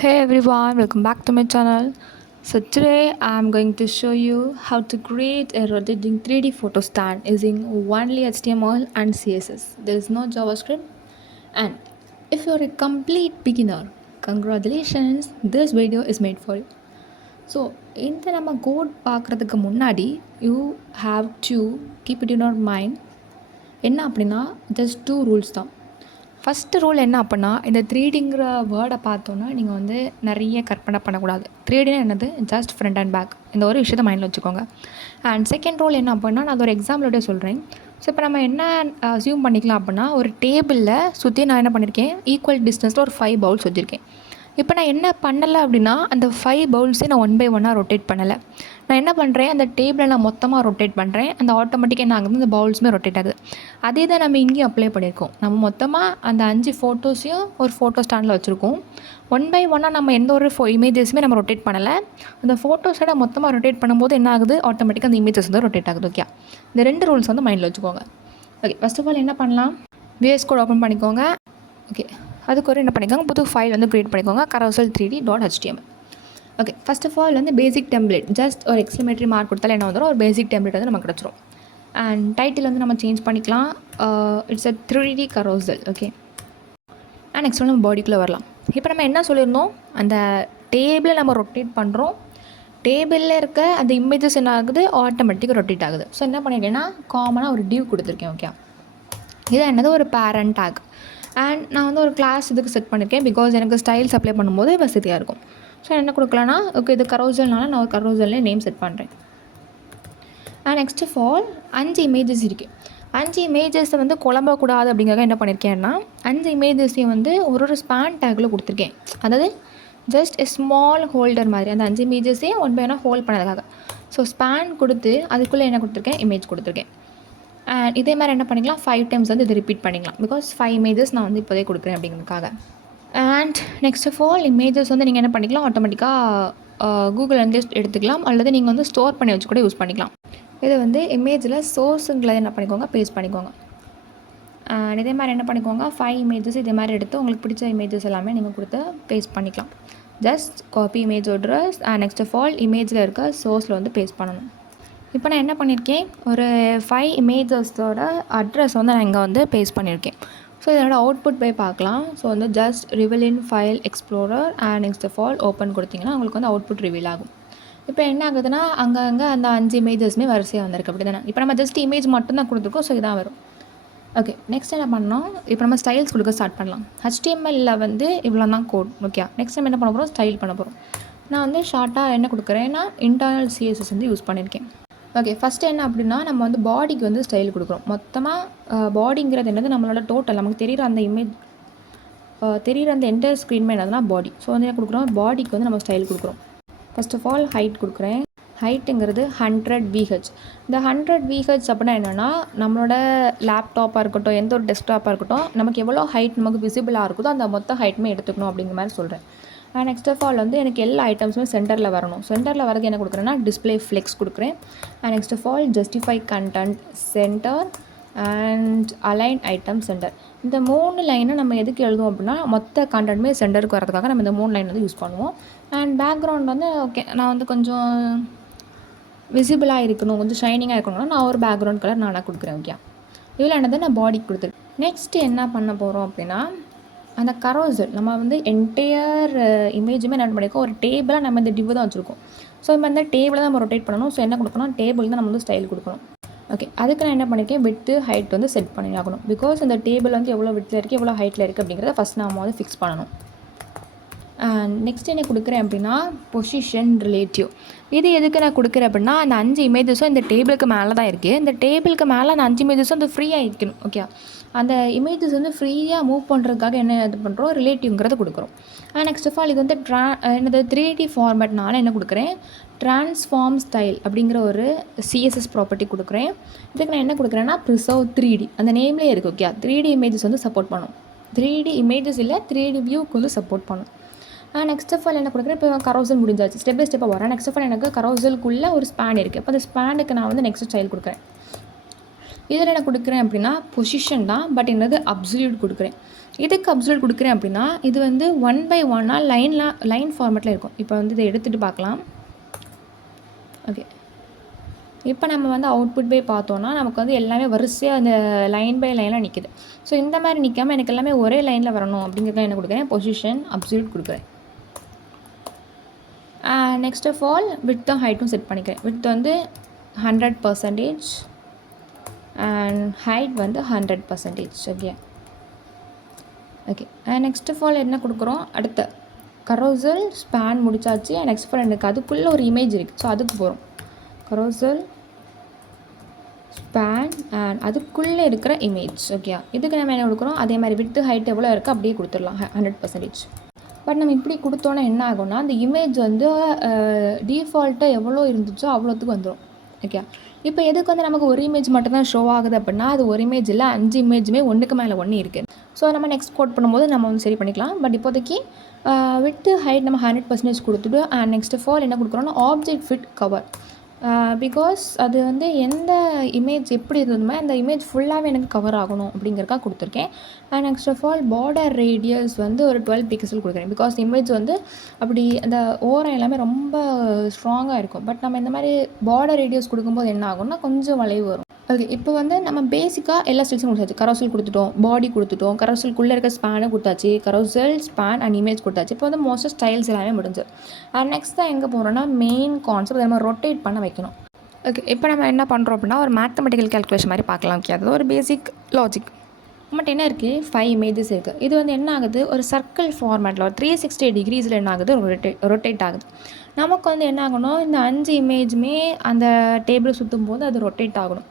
Hey everyone, welcome back to my channel. So today I'm going to show you how to create a rotating 3D photo stand using only HTML and CSS. There is no JavaScript. And if you're a complete beginner, congratulations, this video is made for you. So இந்த நம்ம code பார்க்குறதுக்கு முன்னாடி you have to keep it in your mind. என்ன அப்படின்னா just 2 rules தான். First rule என்ன அப்படின்னா, இந்த 3Dங்கிற வேர்டை பார்த்தோன்னா நீங்கள் வந்து நிறைய கற்பனை பண்ணக்கூடாது. 3Dனா என்னது? Just front and back. இந்த ஒரு விஷயத்தை மைண்டில் வச்சுக்கோங்க. அண்ட் செகண்ட் ரூல் என்ன அப்படின்னா, நான் அது ஒரு எக்ஸாம்பிளோடய சொல்கிறேன். ஸோ இப்போ நம்ம என்ன அஸ்யூம் பண்ணிக்கலாம் அப்படின்னா, ஒரு டேபிளில் சுற்றி நான் என்ன பண்ணியிருக்கேன், ஈக்குவல் டிஸ்டன்ஸில் ஒரு 5 பவுல்ஸ் வச்சுருக்கேன். இப்போ நான் என்ன பண்ணலை அப்படின்னா, அந்த 5 பவுல்ஸே நான் 1 பை 1 ரொட்டேட் பண்ணலை. நான் என்ன பண்ணுறேன், அந்த டேபிளை நான் மொத்தமாக ரொட்டேட் பண்ணுறேன். அந்த ஆட்டோமேட்டிக்காக என்ன ஆகுது, அந்த பவுல்ஸுமே ரொட்டேட் ஆகுது. அதே தான் நம்ம இங்கேயும் அப்ளை பண்ணியிருக்கோம். நம்ம மொத்தமாக அந்த 5 ஃபோட்டோஸையும் ஒரு ஃபோட்டோ ஸ்டாண்டில் வச்சுருக்கோம். 1 பை 1 நம்ம எந்த ஒரு இமேஜஸுமே நம்ம ரொட்டேட் பண்ணலை. அந்த ஃபோட்டோஸோட மொத்தமாக ரொட்டேட் பண்ணும்போது என்ன ஆகுது, ஆட்டோமேட்டிக்காக அந்த இமேஜஸ் வந்து ரொட்டேட் ஆகுது. ஓகே, இந்த 2 ரூல்ஸ் வந்து மைண்டில் வச்சுக்கோங்க. ஓகே, ஃபஸ்ட் ஆஃப் ஆல் என்ன பண்ணலாம், VS கோட் ஓப்பன் பண்ணிக்கோங்க. ஓகே, அதுக்கு ஒரு என்ன பண்ணிக்கோங்க, புது ஃபைல் வந்து க்ரியேட் பண்ணிக்கோங்க, carousel3d.html. Okay, first of all வந்து பேசிக் டெம்ப்ளேட், ஜஸ்ட் ஒரு எக்ஸ்க்ளமேட்டரி மார்க் கொடுத்தாலும் என்ன வந்துடும், ஒரு பேசிக் டெம்ப்ளேட் வந்து நமக்கு கிடச்சிரும். அண்ட் டைட்டில் வந்து நம்ம சேஞ்ச் பண்ணிக்கலாம். It's a 3D carousel. Okay, and next வந்து நம்ம பாடிக்குள்ளே வரலாம். இப்போ நம்ம என்ன சொல்லியிருந்தோம், அந்த டேபிளை நம்ம ரொட்டேட் பண்ணுறோம். டேபிளில் இருக்க அந்த இமேஜஸ் என்ன ஆகுது, ஆட்டோமேட்டிக்காக ரொட்டேட் ஆகுது. ஸோ என்ன பண்ணியிருக்கேன்னா, காமனாக ஒரு டிவ் கொடுத்துருக்கேன். ஓகே, இது என்னது, ஒரு பேரண்ட் டேக். அண்ட் நான் வந்து ஒரு கிளாஸ் இதுக்கு செட் பண்ணியிருக்கேன், பிகாஸ் எனக்கு ஸ்டைல்ஸ் அப்ளை பண்ணும்போது வசதியாக இருக்கும். ஸோ என்ன கொடுக்கலான்னா, ஓகே இது கரோசல்னால நான் ஒரு கரோசல்லே நேம் செட் பண்ணுறேன். And next of all 5 images இருக்குது. 5 இமேஜஸை வந்து குழம்பக்கூடாது அப்படிங்கிறத என்ன பண்ணியிருக்கேன்னா, 5 இமேஜஸையும் வந்து ஒரு ஸ்பேன் டேக்கில் கொடுத்துருக்கேன். அதாவது ஜஸ்ட் எ ஸ்மால் ஹோல்டர் மாதிரி அந்த 5 இமேஜஸையும் 1 பை 1 ஹோல்ட் பண்ணதுக்காக. ஸோ ஸ்பேன் கொடுத்து அதுக்குள்ளே என்ன கொடுத்துருக்கேன், இமேஜ் கொடுத்துருக்கேன். அண்ட் இதே மாதிரி என்ன பண்ணிக்கலாம், 5 டைம்ஸ் வந்து இது ரிப்பீட் பண்ணிக்கலாம், பிகாஸ் 5 இமேஜஸ் நான் வந்து இப்போதே கொடுக்குறேன் அப்படிங்கிறதுக்காக. And next of all images வந்து நீங்கள் என்ன பண்ணிக்கலாம், ஆட்டோமேட்டிக்காக கூகுள்லேருந்து எடுத்துக்கலாம், அல்லது நீங்கள் வந்து ஸ்டோர் பண்ணி வச்சு கூட யூஸ் பண்ணிக்கலாம். இதை வந்து இமேஜில் சோர்ஸுங்களை என்ன பண்ணிக்கோங்க, பேஸ்ட் பண்ணிக்கோங்க. அண்ட் இதே மாதிரி என்ன பண்ணிக்கோங்க, 5 இமேஜஸ் இதே மாதிரி எடுத்து உங்களுக்கு பிடிச்ச இமேஜஸ் எல்லாமே நீங்கள் கொடுத்து பேஸ்ட் பண்ணிக்கலாம். Just copy image address and next of all இமேஜில் இருக்க சோர்ஸில் வந்து பேஸ்ட் பண்ணணும். இப்போ நான் என்ன பண்ணியிருக்கேன், ஒரு 5 இமேஜஸோட அட்ரஸ் வந்து நான் இங்கே வந்து பேஸ்ட் பண்ணியிருக்கேன். ஸோ இதோட அவுட்புட் போய் பார்க்கலாம். ஸோ வந்து just reveal in file explorer and next of all open கொடுத்தீங்கன்னா உங்களுக்கு வந்து அவுட்புட் ரிவீல் ஆகும். இப்போ என்ன ஆகுதுன்னா, அங்கங்கே அந்த 5 இமேஜஸுமே வரிசையாக வந்திருக்கு. அப்படி தானே, இப்போ நம்ம ஜஸ்ட் இமேஜ் மட்டும் தான் கொடுத்துருக்கோம். ஸோ இதான் வரும். ஓகே, நெக்ஸ்ட் என்ன பண்ணோம், இப்போ நம்ம ஸ்டைல்ஸ் கொடுக்க ஸ்டார்ட் பண்ணலாம். HTML வந்து இவ்வளோ தான் கோட். ஓகே, நெக்ஸ்ட் நம்ம என்ன பண்ண போகிறோம், ஸ்டைல் பண்ண போகிறோம். நான் வந்து ஷார்ட்டாக என்ன கொடுக்குறேன்னா, இன்டர்னல் CSS வந்து யூஸ் பண்ணியிருக்கேன். ஓகே, ஃபஸ்ட்டு என்ன அப்படின்னா, நம்ம வந்து பாடிக்கு வந்து ஸ்டைல் கொடுக்குறோம். மொத்தமாக பாடிங்கிறது என்னது, நம்மளோட டோட்டல் நமக்கு தெரிகிற அந்த இமேஜ் தெரிகிற அந்த என்டையர் ஸ்க்ரீன்மே என்னதுன்னா பாடி. ஸோ வந்து என்ன கொடுக்குறோம், பாடிக்கு வந்து நம்ம ஸ்டைல் கொடுக்குறோம். ஃபஸ்ட் ஆஃப் ஆல் ஹைட் கொடுக்குறேன். ஹைட்டுங்கிறது 100 VH. இந்த 100 VH அப்படின்னா என்னென்னா, நம்மளோட லேப்டாப்பாக இருக்கட்டும், எந்த ஒரு டெஸ்க்டாப்பாக இருக்கட்டும், நமக்கு எவ்வளோ ஹைட் நமக்கு விசிபிளாக இருக்குதோ அந்த மொத்த ஹைட்டுமே எடுத்துக்கணும் அப்படிங்கிற மாதிரி சொல்கிறேன். நெக்ஸ்ட் ஆஃப் ஆல் வந்து எனக்கு எல்லா ஐட்டம்ஸுமே சென்டரில் வரணும். சென்டரில் வரது என்ன கொடுக்குறேன்னா, டிஸ்பிளே ஃப்ளெக்ஸ் கொடுக்குறேன். Next of all justify content center and align item center. இந்த 3 லைனை நம்ம எதுக்கு எழுதுவோம் அப்படின்னா, மொத்த கண்டென்ட்டுமே சென்டருக்கு வரதுக்காக நம்ம இந்த 3 லைன் வந்து யூஸ் பண்ணுவோம். அண்ட் பேக்ரவுண்ட் வந்து ஓகே, நான் வந்து கொஞ்சம் விசிபிளாக இருக்கணும், கொஞ்சம் ஷைனிங்காக இருக்கணும்னா நான் ஒரு பேக்ரவுண்ட் கலர் நானாக கொடுக்குறேன். ஓகே, இதில் என்னது நான் பாடிக்கு கொடுத்துருக்கேன். நெக்ஸ்ட்டு என்ன பண்ண போகிறோம் அப்படின்னா, அந்த கரோசல் நம்ம வந்து என்டையர் இமேஜுமே என்ன பண்ணியிருக்கோம், ஒரு டேபிளாக நம்ம இந்த டிவ் தான் வச்சுருக்கோம். ஸோ இப்போ இந்த டேபிளை தான் நம்ம ரொட்டேட் பண்ணணும். ஸோ என்ன கொடுக்கணும், டேபிள் தான் நம்ம வந்து ஸ்டைல் கொடுக்கணும். ஓகே, அதுக்கு நான் என்ன பண்ணியிருக்கேன், விட்டு ஹைட் வந்து செட் பண்ணி ஆகணும். பிகாஸ் இந்த டேபிள் வந்து எவ்வளோ விட்டில் இருக்குது, எவ்வளோ ஹைட்டில் இருக்குது அப்படிங்கிறத ஃபஸ்ட் நம்ம வந்து ஃபிக்ஸ் பண்ணணும். அண்ட் நெக்ஸ்ட் என்ன கொடுக்குறேன் அப்படின்னா, பொசிஷன் ரிலேட்டிவ். இது எதுக்கு நான் கொடுக்குறேன் அப்படின்னா, அந்த 5 இமேஜஸும் இந்த டேபிளுக்கு மேலே தான் இருக்குது. இந்த டேபிளுக்கு மேலே அந்த 5 இமேஜஸும் வந்து ஃப்ரீயாக இருக்கணும். ஓகே, அந்த இமேஜஸ் வந்து ஃப்ரீயாக மூவ் பண்ணுறதுக்காக என்ன இது பண்ணுறோம், ரிலேட்டிவ்ங்கிறத கொடுக்குறோம். நெக்ஸ்ட் ஆஃப் ஆல் இது வந்து என்னது 3D ஃபார்மேட்னால என்ன கொடுக்குறேன், ட்ரான்ஸ்ஃபார்ம் ஸ்டைல் அப்படிங்கிற ஒரு CSS ப்ராப்பர்ட்டி கொடுக்குறேன். இதுக்கு நான் என்ன கொடுக்குறேன்னா, ப்ரிசர்வ் 3D அந்த நேம்லேயே இருக்குது. ஓகே, 3D இமேஜஸ் வந்து சப்போர்ட் பண்ணும். 3D இமேஜஸ் இல்லை, 3D வியூக்கு வந்து சப்போர்ட் பண்ணும். நெக்ஸ்ட் ஆஃப் ஆல் என்ன கொடுக்குறேன், இப்போ கரோசல் முடிஞ்சாச்சு, ஸ்டெப் பை ஸ்டெப்பாக வரேன். நெக்ஸ்ட் ஆஃப் ஆல் எனக்கு கரோசலுக்குள்ளே ஒரு ஸ்பேன் இருக்குது. இப்போ அந்த ஸ்பேனுக்கு நான் வந்து நெக்ஸ்ட் ஸ்டைல் கொடுக்குறேன். இதில் என்ன கொடுக்குறேன் அப்படின்னா, பொசிஷன் தான், பட் என்னது அப்சல்யூட் கொடுக்குறேன். எதுக்கு அப்சல்யூட் கொடுக்குறேன் அப்படின்னா இது வந்து 1/1 லைன் ஃபார்மேட்டில் இருக்கும். இப்போ வந்து இதை எடுத்துகிட்டு பார்க்கலாம். ஓகே, இப்போ நம்ம வந்து அவுட்புட் போய் பார்த்தோன்னா நமக்கு வந்து எல்லாமே வரிசையாக அந்த லைன் பை லைனாக நிற்கிது. ஸோ இந்த மாதிரி நிற்காமல் எனக்கு எல்லாமே ஒரே லைனில் வரணும் அப்படிங்கிறத என்ன கொடுக்குறேன், பொசிஷன் அப்சல்யூட் கொடுக்குறேன். நெக்ஸ்ட் ஆஃப் ஆல் விட்த்தும் ஹைட்டும் செட் பண்ணிக்கிறேன். விட்த் வந்து 100% அண்ட் ஹைட் வந்து 100%. Okay okay next of all என்ன கொடுக்குறோம், அடுத்த கரோசல் ஸ்பேன் முடிச்சாச்சு. நெக்ஸ்ட் ஆஃப் ஆல் எனக்கு அதுக்குள்ளே ஒரு இமேஜ் இருக்குது. ஸோ அதுக்கு போகிறோம். கரோசல் ஸ்பேன் அண்ட் அதுக்குள்ளே இருக்கிற இமேஜ். ஓகே, இதுக்கு நம்ம என்ன கொடுக்குறோம், அதே மாதிரி விட்டு ஹைட் எவ்வளோ இருக்குது அப்படியே கொடுத்துடலாம் 100%. பட் நம்ம இப்படி கொடுத்தோன்னா என்ன ஆகும்னா அந்த இமேஜ் வந்து டிஃபால்ட்டாக எவ்வளோ இருந்துச்சோ அவ்வளோத்துக்கு வந்துடும். ஓகே, இப்போ எதுக்கு வந்து நமக்கு ஒரு இமேஜ் மட்டும்தான் ஷோ ஆகுது அப்படின்னா அது ஒரு இமேஜ் இல்லை, 5 இமேஜுமே ஒன்றுக்கு மேலே ஒன்று இருக்குது. ஸோ நம்ம நெக்ஸ்ட் கோட் பண்ணும்போது நம்ம வந்து சரி பண்ணிக்கலாம். பட் இப்போதைக்கு விட்டு ஹைட் நம்ம 100% கொடுத்துட்டு அண்ட் நெக்ஸ்ட் ஆஃப் ஆல் என்ன கொடுக்குறோன்னா ஆப்ஜெக்ட் ஃபிட் கவர். பிகாஸ் அது வந்து எந்த இமேஜ் எப்படி இருந்ததுமே அந்த இமேஜ் ஃபுல்லாகவே எனக்கு கவர் ஆகணும் அப்படிங்கிறக்காக கொடுத்துருக்கேன். And next of all border radius வந்து ஒரு 12 பிக்சல் கொடுக்குறேன். பிகாஸ் இமேஜ் வந்து அப்படி அந்த ஓரம் எல்லாமே ரொம்ப ஸ்ட்ராங்காக இருக்கும். பட் நம்ம இந்த மாதிரி பார்டர் ரேடியஸ் கொடுக்கும்போது என்ன ஆகும்னா கொஞ்சம் வளைவு வரும். ஓகே, இப்போ வந்து நம்ம பேசிக்காக எல்லா ஸ்டைல்ஸும் கொடுத்தாச்சு. கரோசல் கொடுத்துட்டோம், பாடி கொடுத்துட்டோம், கரோசலுக்குள்ளே இருக்க ஸ்பேனை கொடுத்தாச்சு, கரோசல் ஸ்பேன் அண்ட் இமேஜ் கொடுத்தாச்சு. இப்போ வந்து மோஸ்ட் ஸ்டைல்ஸ் எல்லாமே முடிஞ்சு. அண்ட் நெக்ஸ்ட் தான் எங்கே போகிறோன்னா மெயின் கான்செப்ட் நம்ம ரொட்டேட் பண்ண வைக்கணும். ஓகே, இப்போ நம்ம என்ன பண்ணுறோம் அப்படின்னா ஒரு மேத்தமெட்டிக்கல் கேல்குலேஷன் மாதிரி பார்க்கலாம். ஓகே, அது ஒரு பேசிக் லாஜிக். நம்மகிட்ட என்ன இருக்குது, 5 இமேஜஸ் இருக்குது. இது வந்து என்ன ஆகுது, ஒரு சர்க்கிள் ஃபார்மேட்டில் ஒரு 360 டிகிரிஸில் என்ன ஆகுது, ரொட்டேட் ஆகுது. நமக்கு வந்து என்ன ஆகணும், இந்த 5 இமேஜுமே அந்த டேபிள் சுற்றும் போது அது ரொட்டேட் ஆகணும்.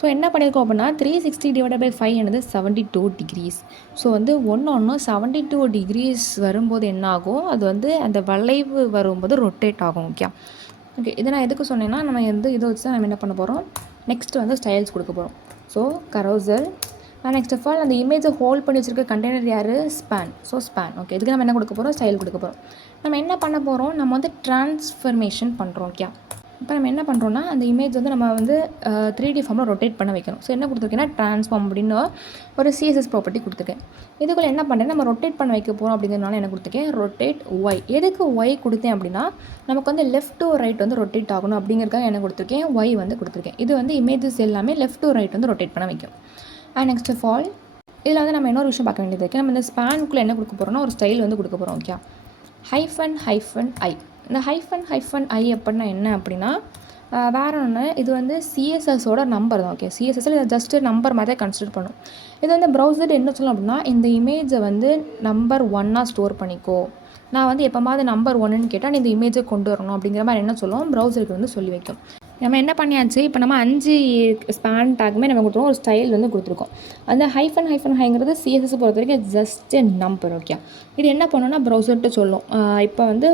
ஸோ என்ன பண்ணியிருக்கோம் அப்படின்னா 360/5 என்னது 72 டிகிரிஸ். ஸோ வந்து ஒன்று 72 டிகிரிஸ் வரும்போது என்ன ஆகும், அது வந்து அந்த வளைவு வரும்போது ரொட்டேட் ஆகும். ஓகே, இதை நான் எதுக்கு சொன்னேன்னா நம்ம இதை வச்சு தான் நம்ம என்ன பண்ண போகிறோம், நெக்ஸ்ட்டு வந்து ஸ்டைல்ஸ் கொடுக்க போகிறோம். So carousel next of all அந்த இமேஜை ஹோல்ட் பண்ணி வச்சுருக்க கண்டெய்னர் யார், ஸ்பேன். So span. ஓகே, இதுக்கு நம்ம என்ன கொடுக்க போகிறோம், ஸ்டைல் கொடுக்க போகிறோம். நம்ம என்ன பண்ண போகிறோம், நம்ம வந்து ட்ரான்ஸ்ஃபர்மேஷன் பண்ணுறோம். ஓகே, இப்போ நம்ம என்ன பண்ணுறோன்னா அந்த இமேஜ் வந்து நம்ம வந்து 3D ஃபார்மில் ரொட்டேட் பண்ண வைக்கணும். ஸோ என்ன கொடுத்துருக்கேன்னா ட்ரான்ஸ்ஃபார்ம் அப்படின்னு ஒரு CSS ப்ராப்பர்ட்டி கொடுத்துருக்கேன். இதுக்குள்ளே என்ன பண்ணுறேன், நம்ம ரொட்டேட் பண்ண வைக்க போகிறோம் அப்படிங்கிறதுனால என்ன கொடுத்துருக்கேன், ரொட்டேட் ஒய். எதுக்கு ஒய் கொடுத்தேன் அப்படின்னா நமக்கு வந்து லெஃப்ட் டு ரைட் வந்து ரொட்டேட் ஆகணும் அப்படிங்கிறதுக்காக என்ன கொடுத்துருக்கேன், ஒய் வந்து கொடுத்துருக்கேன். இது வந்து இமேஜஸ் எல்லாமே லெஃப்ட் டு ரைட் வந்து ரொட்டேட் பண்ண வைக்கும். அண்ட் நெக்ஸ்ட் ஆஃப் ஆல் இதில் வந்து நம்ம இன்னொரு விஷயம் பார்க்க வேண்டியது இருக்குது. நம்ம இந்த ஸ்பேனுக்குள்ளே என்ன கொடுக்க போகிறோம்னா ஒரு ஸ்டைல் வந்து கொடுக்க போகிறோம். Okay, -i. இந்த -i அப்படின்னா என்ன அப்படின்னா வேறு ஒன்று, இது வந்து CSSோட நம்பர் தான். ஓகே, CSSல் இதை ஜஸ்ட்டு நம்பர் மாதிரி கன்சிடர் பண்ணும். இது வந்து ப்ரௌசர் என்ன சொல்லலாம் அப்படின்னா இந்த இமேஜை வந்து நம்பர் 1 ஸ்டோர் பண்ணிக்கோ, நான் வந்து எப்போமாவது நம்பர் 1ன்னு கேட்டால் நீ இந்த இமேஜை கொண்டு வரணும் அப்படிங்கிற மாதிரி என்ன சொல்லுவோம், ப்ரௌசருக்கு வந்து சொல்லி வைக்கும். நம்ம என்ன பண்ணியாச்சு, இப்போ நம்ம 5 ஸ்பேன் டேக்குமே நம்ம கொடுத்துருவோம், ஒரு ஸ்டைல் வந்து கொடுத்துருக்கோம். அந்த -i CSS பொறுத்த வரைக்கும் ஜஸ்ட் நம்பர். ஓகே, இது என்ன பண்ணோன்னா ப்ரௌசர்கிட்ட சொல்லும், இப்போ வந்து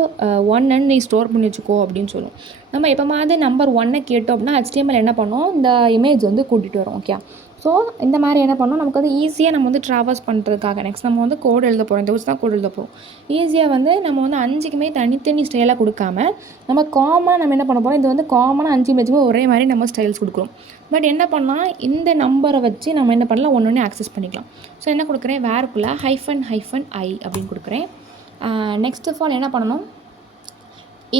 1 நீ ஸ்டோர் பண்ணி வச்சுக்கோ அப்படின்னு சொல்லும். நம்ம எப்போமாவது நம்பர் 1 கேட்டோம் அப்படின்னா HTML என்ன பண்ணோம், இந்த இமேஜ் வந்து கூட்டிகிட்டு வரும். ஓகே, ஸோ இந்த மாதிரி என்ன பண்ணோம், நமக்கு வந்து ஈஸியாக நம்ம வந்து ட்ராவல்ஸ் பண்ணுறதுக்காக நெக்ஸ்ட் நம்ம வந்து கோட் எழுத போகிறோம். இந்த வச்சு தான் கோட் எழுத போகிறோம். ஈஸியாக வந்து நம்ம வந்து 5க்குமே தனித்தனி ஸ்டைலாக கொடுக்காம நம்ம காமனாக நம்ம என்ன பண்ண போகிறோம், இது வந்து காமனாக 5 இமேஜுமே ஒரே மாதிரி நம்ம ஸ்டைல்ஸ் கொடுக்குறோம். பட் என்ன பண்ணலாம், இந்த நம்பரை வச்சு நம்ம என்ன பண்ணலாம், ஒன்று ஆக்சஸ் பண்ணிக்கலாம். ஸோ என்ன கொடுக்குறேன், வேர்க்குள்ளே -i அப்படின்னு கொடுக்குறேன். நெக்ஸ்ட் ஆஃப் ஆல் என்ன பண்ணணும்,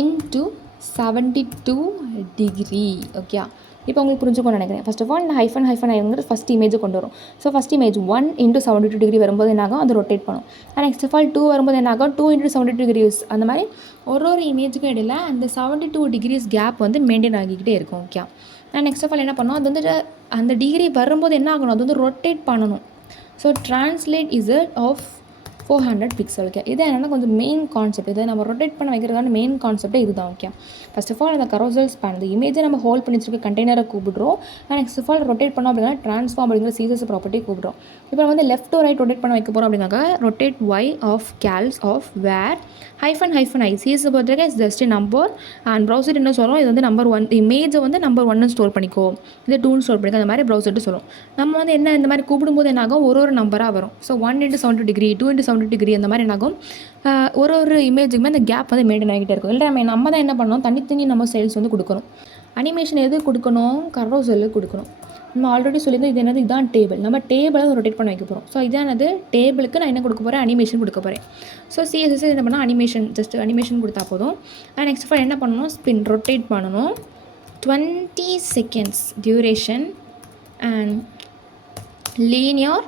into 72 டிகிரி. ஓகே, இப்போ உங்களுக்கு புரிஞ்சுக்கணும்னு நினைக்கிறேன். ஃபர்ஸ்ட் ஆஃப் ஆல் இந்த -i ஃபஸ்ட் இமேஜை கொண்டு வரும். ஸோ ஃபஸ்ட் இமேஜ் 1 × 72 டிகிரி வரும்போது என்னாகும், அது ரொட்டேட் பண்ணும். நெக்ஸ்ட் ஆஃப் ஆல் 2 வரும்போது என்னாகும், 2 × 72 டிகிரிஸ். அந்த மாதிரி ஒரு இமேஜுக்கும் இடையில் அந்த 72 டிகிரிஸ் கேப் வந்து மெயின்டைன் ஆகிக்கிட்டே இருக்கும். ஓகே, நெக்ஸ்ட் ஆஃப் ஆல் என்ன பண்ணோம், அது வந்து அந்த டிகிரி வரும்போது என்ன ஆகணும், அது வந்து ரொட்டேட் பண்ணணும். So translate z of 400 pixel. Okay, இது என்னென்னா கொஞ்சம் மெயின் கான்செப்ட். இது நம்ம ரொட்டேட் பண்ண வைக்கிறதுக்கான மெயின் கான்செப்டே இதுதான். ஓகே, ஃபர்ஸ்ட் ஆஃப் ஆல் அந்த கரோசல் ஸ்பேன் இந்த இமேஜை நம்ம ஹோல்ட் பண்ணி வச்சிருக்க கண்டெய்னரை கூப்பிடுறோம். நெக்ஸ்ட் ஆஃப் ஆல் ரொட்டேட் பண்ணோம் அப்படின்னா ட்ரான்ஸ்ஃபார்ம் அப்படிங்கிற CSS ப்ராப்பர்ட்டி கூப்பிடுறோம். இப்போ வந்து லெஃப்ட் டு ரைட் ரொட்டேட் பண்ண வைக்க போகிறோம் அப்படின்னாக்க rotate y of calc of var -i CSS பொறுத்தவரைக்கும் is just number and browser என்ன சொல்லும், இது வந்து நம்பர் 1 இமேஜை வந்து நம்பர் 1 ஸ்டோர் பண்ணிக்கோ, இது 2 ஸ்டோர் பண்ணிக்கோ, அந்த மாதிரி ப்ரௌசர்ட்டு சொல்லும். நம்ம வந்து என்ன இந்த மாதிரி கூப்பிடும்போது என்னாகும், ஒரு நம்பராக வரும். ஸோ 1 × 70 டிகிரி 2 × 70 டிகிரி அந்த மாதிரி என்னாகும், ஒரு இமேஜுக்குமே அந்த கேப் வந்து மெயின்டைன் ஆகிட்டே இருக்கும். இல்லை நம்ம தான் என்ன பண்ணணும், தனித்தனி நம்ம ஸ்டைல்ஸ் வந்து கொடுக்கணும். அனிமேஷன் எது கொடுக்கணும், கரோசல் கொடுக்கணும். நம்ம ஆல்ரெடி சொல்லியிருந்தோம் இது என்னது, இதுதான் டேபிள். நம்ம டேபிளை ரொட்டேட் பண்ண வைக்க போகிறோம். ஸோ இதானது டேபிளுக்கு நான் என்ன கொடுக்க போகிறேன், அனிமேஷன் கொடுக்க போகிறேன். ஸோ சிஎஸ்எஸ் என்ன பண்ணால் அனிமேஷன், ஜஸ்ட் அனிமேஷன் கொடுத்தா போதும். அண்ட் நெக்ஸ்ட் ஃபார் என்ன பண்ணணும், ஸ்பின் ரொட்டேட் பண்ணணும். 20 seconds duration and linear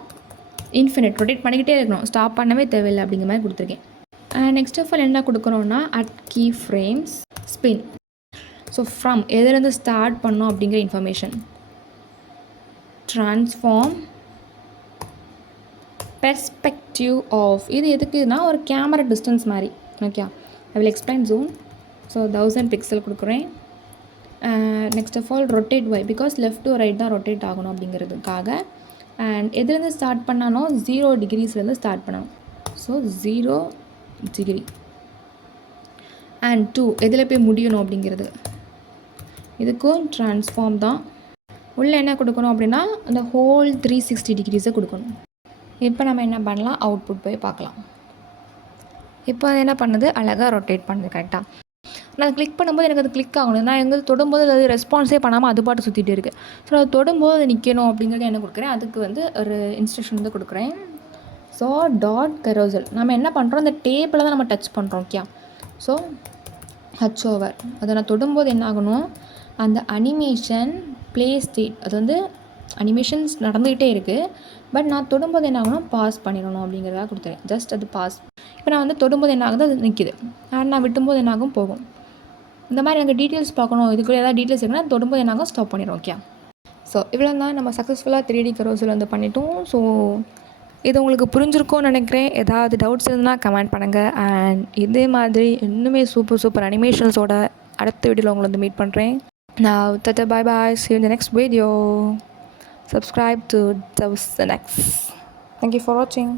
infinite rotate பண்ணிக்கிட்டே இருக்கணும், ஸ்டாப் பண்ணவே தேவையில்லை அப்படிங்கிற மாதிரி கொடுத்துருக்கேன். அண்ட் நெக்ஸ்ட் ஆஃப் ஆல் என்ன கொடுக்கணும்னா at key frames spin. So from எதுலேருந்து ஸ்டார்ட் பண்ணோம் அப்படிங்கிற இன்ஃபர்மேஷன். ட்ரான்ஸ்ஃபார்ம் பெர்ஸ்பெக்டிவ் ஆஃப், இது எதுக்குன்னா ஒரு கேமரா டிஸ்டன்ஸ் மாதிரி. Okay, I will explain zoom. So 1000 pixel கொடுக்குறேன். Next of all rotate y, because left to right தான் ரொட்டேட் ஆகணும் அப்படிங்கிறதுக்காக. அண்ட் எதுலேருந்து ஸ்டார்ட் பண்ணானோ 0 டிகிரிஸ்லேருந்து ஸ்டார்ட் பண்ணணும். ஸோ 0 டிகிரி அண்ட் 2 எதில் போய் முடியணும் அப்படிங்கிறது. இதுக்கும் ட்ரான்ஸ்ஃபார்ம் தான். உள்ளே என்ன கொடுக்கணும் அப்படின்னா அந்த ஹோல் 360 டிகிரிஸை கொடுக்கணும். இப்போ நம்ம என்ன பண்ணலாம், அவுட்புட் போய் பார்க்கலாம். இப்போ அது என்ன பண்ணுது, அழகாக ரொட்டேட் பண்ணுது கரெக்டாக. நான் கிளிக் பண்ணும்போது எனக்கு அது கிளிக் ஆகணும். நான் எங்கே தொடும்போது அது ரெஸ்பான்ஸே பண்ணாமல் அது பாட்டு சுற்றிட்டு இருக்குது. ஸோ அது தொடும்போது அது நிற்கணும் அப்படிங்கிறது என்ன கொடுக்குறேன், அதுக்கு வந்து ஒரு இன்ஸ்ட்ரக்ஷன் வந்து கொடுக்குறேன். ஸோ டாட் கரோசல், நம்ம என்ன பண்ணுறோம், அந்த டேபிளை தான் நம்ம டச் பண்ணுறோம். ஓகே, ஸோ ஹச் ஓவர், அதை நான் தொடும்போது என்ன ஆகணும், அந்த அனிமேஷன் ப்ளே ஸ்டேட், அது வந்து அனிமேஷன்ஸ் நடந்துக்கிட்டே இருக்குது. பட் நான் தொடும்போது என்ன ஆகணும், பாஸ் பண்ணிடணும் அப்படிங்கிறதா கொடுத்துருக்கேன். ஜஸ்ட் அது பாஸ். இப்போ நான் வந்து தொடும்போது என்ன ஆகுது, அது நிற்கிது. அண்ட் நான் விட்டும்போது என்ன ஆகும், போகும். இந்த மாதிரி எனக்கு டீட்டெயில்ஸ் பார்க்கணும், இதுக்குள்ளே ஏதாவது டீட்டெயில்ஸ் இருக்குன்னா தொடும்போது என்ன ஆகும், ஸ்டாப் பண்ணிடும். ஓகே, ஸோ இவ்வளோ தான் நம்ம சக்ஸஸ்ஃபுல்லாக 3D கரோசல் வந்து பண்ணிட்டோம். ஸோ இது உங்களுக்கு புரிஞ்சிருக்கும்னு நினைக்கிறேன். ஏதாவது டவுட்ஸ் இருந்தால் கமெண்ட் பண்ணுங்கள். அண்ட் இதே மாதிரி இன்னுமே சூப்பர் அனிமேஷன்ஸோட அடுத்த வீடியோவில் உங்களை வந்து மீட் பண்ணுறேன். Now, tata, bye bye. See you in the next video. Subscribe to the next. Thank you for watching.